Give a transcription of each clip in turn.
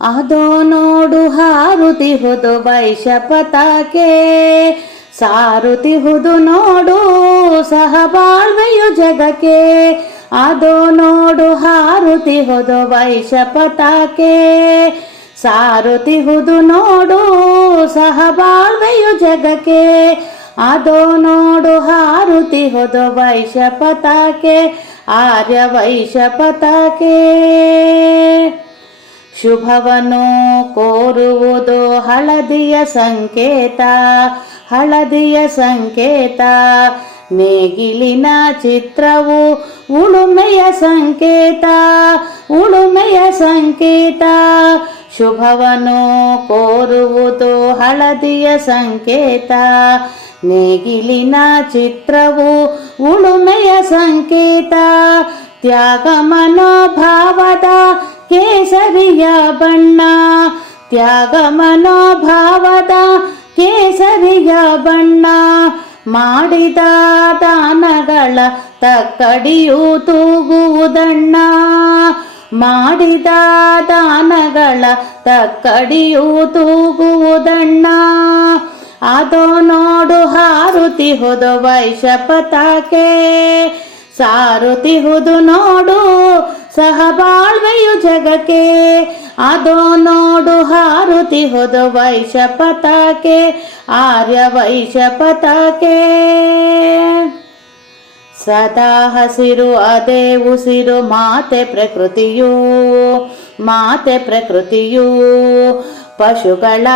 ಅದೋ ನೋಡು ಹಾರುತಿಹುದು ವೈಶಪತಾಕೆ, ಸಾರುತಿಹುದು ನೋಡು ಸಹಬಾಳ್ವೆಯು ಜಗಕ್ಕೆ. ಅದೋ ನೋಡು ಹಾರುತಿಹುದು ವೈಶಪತಾಕೆ, ಸಾರುತಿಹುದು ನೋಡು ಸಹಬಾಳ್ವೆಯು ಜಗಕ್ಕೆ. ಅದೋ ನೋಡು ಹಾರುತಿಹುದು ವೈಶಪತಾಕೆ, ಆರ್ಯ ವೈಶಪತಾಕೆ. ಶುಭವನ್ನು ಕೋರುವುದು ಹಳದಿಯ ಸಂಕೇತ, ಹಳದಿಯ ಸಂಕೇತ. ನೇಗಿಲಿನ ಚಿತ್ರವು ಉಳುಮೆಯ ಸಂಕೇತ, ಉಳುಮೆಯ ಸಂಕೇತ. ಶುಭವನ್ನು ಕೋರುವುದು ಹಳದಿಯ ಸಂಕೇತ, ನೇಗಿಲಿನ ಚಿತ್ರವು ಉಳುಮೆಯ ಸಂಕೇತ. ತ್ಯಾಗ ಮನೋಭಾವದ ಕೇಸರಿಯ ಬಣ್ಣ, ತ್ಯಾಗ ಮನೋಭಾವದ ಕೇಸರಿಯ ಬಣ್ಣ. ಮಾಡಿದ ದಾನಗಳ ತಕ್ಕಡಿಯು ತೂಗುವುದಣ್ಣ, ಮಾಡಿದ ದಾನಗಳ ತಕ್ಕಡಿಯು ತೂಗುವುದಣ್ಣ. ಅದೋ ನೋಡು ಹಾರುತಿಹುದು ವೈಶಪತಾಕೆ, ಸಾರುತಿಹುದು ನೋಡು ಸಹಬಾಳ್ವೆಯು ಜಗಕ್ಕೆ. ಅದೋ ನೋಡು ಹಾರುತಿಹುದು ವೈಶಪತಾಕೆ, ಆರ್ಯ ವೈಶಪತಾಕೆ. ಸದಾ ಹಸಿರು ಅದೇ ಉಸಿರು ಮಾತೆ ಪ್ರಕೃತಿಯು, ಮಾತೆ ಪ್ರಕೃತಿಯು. ಪಶುಗಳ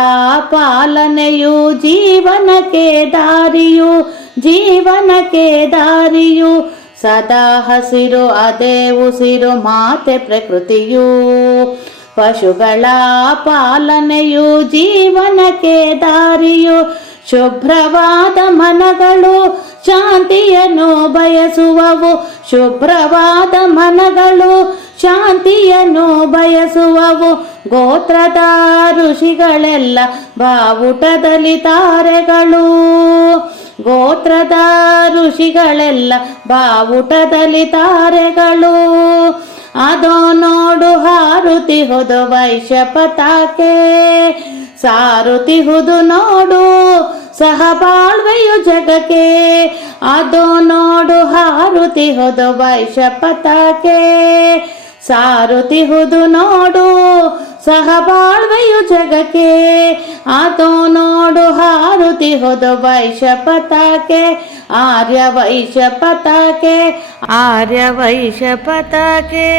ಪಾಲನೆಯು ಜೀವನಕ್ಕೆ ದಾರಿಯು, ಜೀವನಕ್ಕೆ ದಾರಿಯು. ಸದಾ ಹಸಿರು ಅದೇ ಉಸಿರು ಮಾತೆ ಪ್ರಕೃತಿಯು. ಪಶುಗಳ ಪಾಲನೆಯು ಜೀವನಕ್ಕೆ ದಾರಿಯು. ಶುಭ್ರವಾದ ಮನಗಳು ಶಾಂತಿಯನ್ನು ಬಯಸುವವು, ಶುಭ್ರವಾದ ಮನಗಳು ಶಾಂತಿಯನ್ನು ಬಯಸುವವು. ಗೋತ್ರದ ಋಷಿಗಳೆಲ್ಲ ಬಾವುಟದಲ್ಲಿ ತಾರೆಗಳು, ಗೋತ್ರದ ಋಷಿಗಳೆಲ್ಲ ಬಾವುಟದಲ್ಲಿ ತಾರೆಗಳು. ಅದೋ ನೋಡು ಹಾರುತಿಹುದು ವೈಶಪತಾಕೆ, ಸಾರುತಿಹುದು ನೋಡು ಸಹಬಾಳ್ವೆಯು ಜಗಕ್ಕೆ. ಅದೋ ನೋಡು ಹಾರುತಿಹುದು ವೈಶಪತಾಕೆ, ಸಾರುತಿಹುದು ನೋಡು ಸಹಬಾಳ್ವೆಯು ಜಗಕ್ಕೆ. ಅದೋ ನೋಡು ಹಾರುತಿಹುದು ವೈಶಪತಾಕೆ, ಆರ್ಯ ವೈಶಪತಾಕೆ, ಆರ್ಯ ವೈಶಪತಾಕೆ.